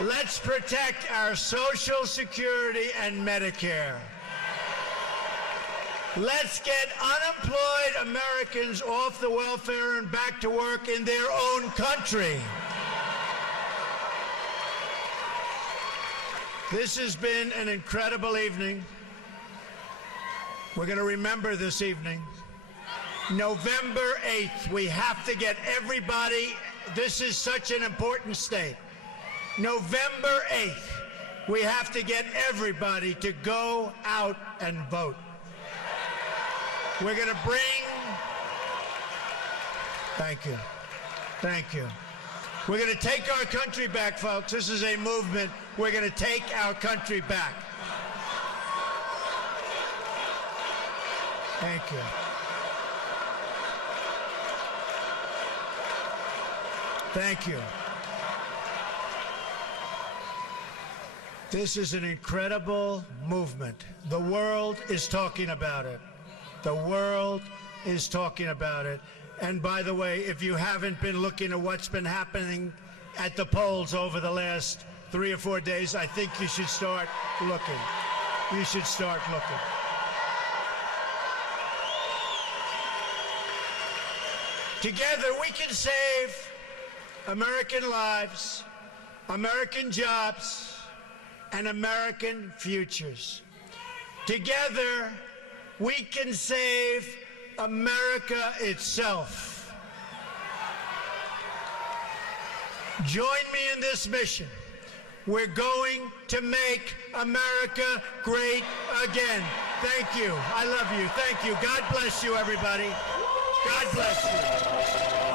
Let's protect our Social Security and Medicare. Let's get unemployed Americans off the welfare and back to work in their own country. This has been an incredible evening. We're going to remember this evening. November 8th, we have to get everybody, this is such an important state. November 8th, we have to get everybody to go out and vote. We're going to bring, thank you, thank you. We're going to take our country back, folks. This is a movement. We're going to take our country back. Thank you. Thank you. This is an incredible movement. The world is talking about it. The world is talking about it. And by the way, if you haven't been looking at what's been happening at the polls over the last 3 or 4 days, I think you should start looking. You should start looking. Together we can save American lives, American jobs, and American futures. Together we can save America itself. Join me in this mission. We're going to make America great again. Thank you. I love you. Thank you. God bless you, everybody. God bless you.